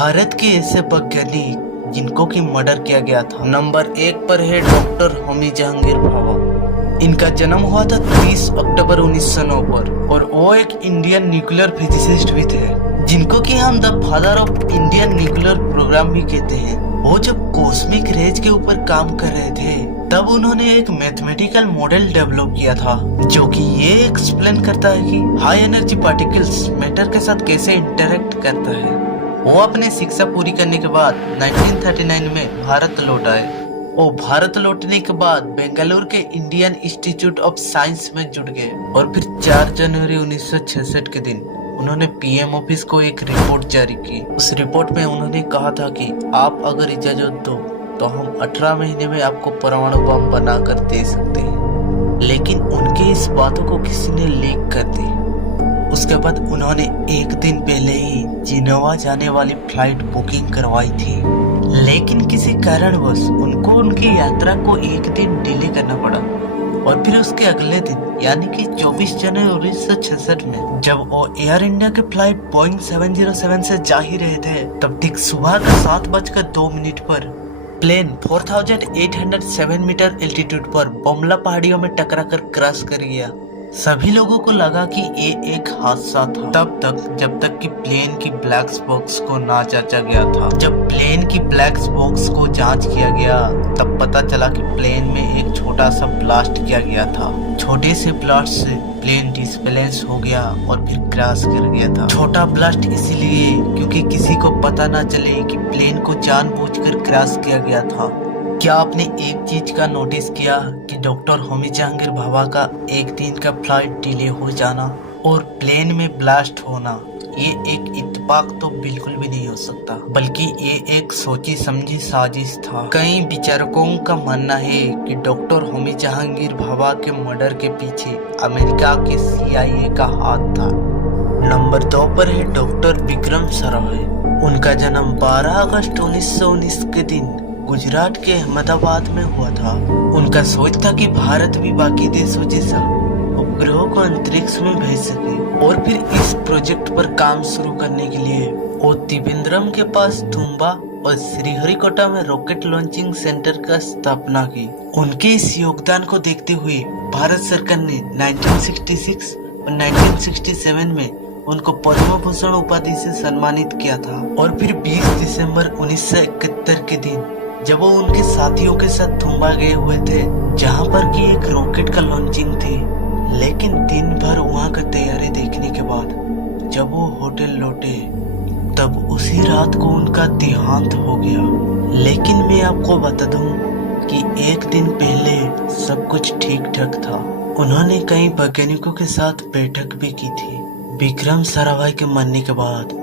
भारत के ऐसे वैज्ञानिक जिनको की मर्डर किया गया था। नंबर 1 पर है डॉक्टर होमी जहांगीर भाभा। इनका जन्म हुआ था 30 अक्टूबर 1909 पर और वो एक इंडियन न्यूक्लियर फिजिसिस्ट भी थे, जिनको कि हम the father of Indian nuclear programme भी कहते हैं। वो जब कॉस्मिक रेज के ऊपर काम कर रहे थे तब उन्होंने एक मैथमेटिकल मॉडल डेवलप किया था जो कि ये एक्सप्लेन करता है कि हाई एनर्जी पार्टिकल्स मैटर के साथ कैसे इंटरेक्ट करता है। वो अपनी शिक्षा पूरी करने के बाद 1939 में भारत लौट आए। वो भारत लौटने के बाद बेंगलुरु के इंडियन इंस्टीट्यूट ऑफ साइंस में जुड़ गए और फिर 4 जनवरी 1966 के दिन उन्होंने पीएम ऑफिस को एक रिपोर्ट जारी की। उस रिपोर्ट में उन्होंने कहा था कि आप अगर इजाजत दो तो हम 18 महीने में आपको परमाणु बम बनाकर दे सकते हैं, लेकिन उनके इस बातों को किसी ने लीक कर दी। उसके बाद उन्होंने एक दिन पहले ही जिनेवा जाने वाली फ्लाइट बुकिंग करवाई थी, लेकिन किसी कारणवश उनको उनकी यात्रा को एक दिन डिले करना पड़ा और फिर उसके अगले दिन यानी कि 24 जनवरी 1966 में जब वो एयर इंडिया के फ्लाइट बोइंग 707 से जा ही रहे थे तब ठीक सुबह का 7:02 पर प्लेन 4807 मीटर एल्टीट्यूड पर बमला पहाड़ियों में टकराकर क्रैश कर गया। सभी लोगों को लगा कि ये एक हादसा था तब तक जब तक कि प्लेन की ब्लैक बॉक्स को ना जांचा गया था। जब प्लेन की ब्लैक बॉक्स को जांच किया गया तब पता चला कि प्लेन में एक छोटा सा ब्लास्ट किया गया था। छोटे से ब्लास्ट से प्लेन डिसबैलेंस हो गया और फिर क्रैश कर गया था। छोटा ब्लास्ट इसलिए क्योंकि किसी को पता ना चले कि प्लेन को जानबूझकर क्रैश किया गया था। क्या आपने एक चीज का नोटिस किया कि डॉक्टर होमी जहांगीर भाभा का एक दिन का फ्लाइट डिले हो जाना और प्लेन में ब्लास्ट होना, ये एक इत्तेफाक तो बिल्कुल भी नहीं हो सकता, बल्कि ये एक सोची समझी साजिश था। कई विचारकों का मानना है कि डॉक्टर होमी जहांगीर भाभा के मर्डर के पीछे अमेरिका के CIA का हाथ था। नंबर 2 पर है डॉक्टर विक्रम साराभाई। उनका जन्म 12 अगस्त 1919 के दिन गुजरात के अहमदाबाद में हुआ था। उनका सोच था कि भारत भी बाकी देशों जैसा उपग्रहों को अंतरिक्ष में भेज सके और फिर इस प्रोजेक्ट पर काम शुरू करने के लिए वो त्रिवेंद्रम के पास तुम्बा और श्रीहरिकोटा में रॉकेट लॉन्चिंग सेंटर का स्थापना की। उनके इस योगदान को देखते हुए भारत सरकार ने 1966 और 1967 में उनको पद्म भूषण उपाधि से सम्मानित किया था और फिर 20 दिसंबर 1971 के दिन जब वो उनके साथियों के साथ तुम्बा गए हुए थे जहां पर कि एक रॉकेट का लॉन्चिंग थी, लेकिन दिन भर वहां का तैयारी देखने के बाद जब वो होटल लौटे तब उसी रात को उनका देहांत हो गया। लेकिन मैं आपको बता दूं कि एक दिन पहले सब कुछ ठीक ठाक था। उन्होंने कई वैज्ञानिकों के साथ बैठक भी की थी। विक्रम साराभाई के मरने के बाद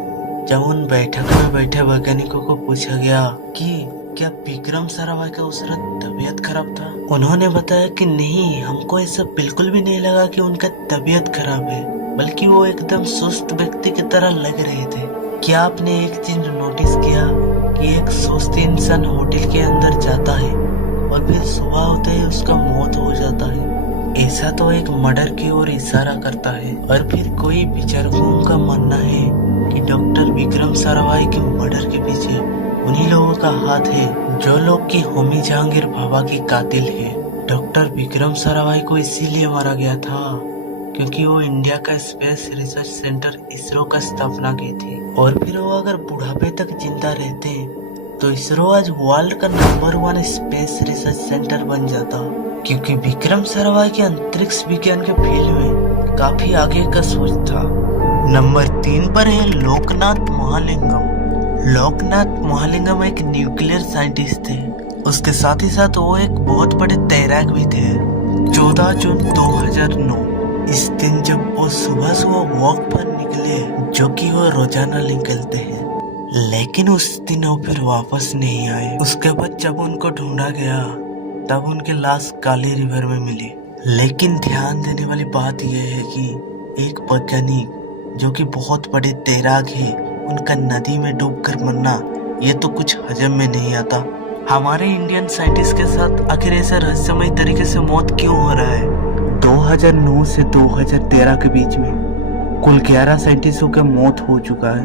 जब उन बैठक में बैठे वैज्ञानिकों को पूछा गया कि क्या विक्रम साराभाई का उस रात तबीयत खराब था, उन्होंने बताया कि नहीं, हमको ऐसा बिल्कुल भी नहीं लगा कि उनका तबीयत खराब है, बल्कि वो एकदम सुस्त व्यक्ति की तरह लग रहे थे। क्या आपने एक चीज नोटिस किया कि एक सुस्त इंसान होटल के अंदर जाता है और फिर सुबह होते ही उसका मौत हो जाता है? ऐसा तो एक मर्डर की ओर इशारा करता है। और फिर कोई विचारकों का मानना है कि डॉक्टर विक्रम साराभाई के मर्डर के पीछे उन्हीं लोगों का हाथ है जो लोग की होमी जहांगीर भाभा की कातिल है। डॉक्टर विक्रम साराभाई को इसीलिए मारा गया था क्योंकि वो इंडिया का स्पेस रिसर्च सेंटर इसरो का स्थापना की थी और फिर वो अगर बुढ़ापे तक जिंदा रहते तो इसरो आज वर्ल्ड का नंबर 1 स्पेस रिसर्च सेंटर बन जाता, क्योंकि विक्रम साराभाई के अंतरिक्ष विज्ञान के फील्ड में काफी आगे का सोच था। नंबर 3 पर है लोकनाथ महालिंगम। लोकनाथ महालिंगम एक न्यूक्लियर साइंटिस्ट थे। उसके साथ ही साथ वो एक बहुत बड़े तैराक भी थे। 14 जून 2009 इस दिन जब वो सुबह वॉक पर निकले, जो कि वो रोजाना निकलते हैं, लेकिन उस दिन वो फिर वापस नहीं आए। उसके बाद जब उनको ढूंढा गया तब उनकी लाश काली रिवर में मिली। लेकिन ध्यान देने वाली बात यह है कि एक वैज्ञानिक जो कि बहुत बड़े तैराक है, उनका नदी में डूबकर मरना ये तो कुछ हजम में नहीं आता। हमारे इंडियन साइंटिस्ट के साथ आखिर ऐसा रहस्यमय तरीके से मौत क्यों हो रहा है? 2009 से 2013 के बीच में कुल 11 साइंटिस्टों की मौत हो चुका है।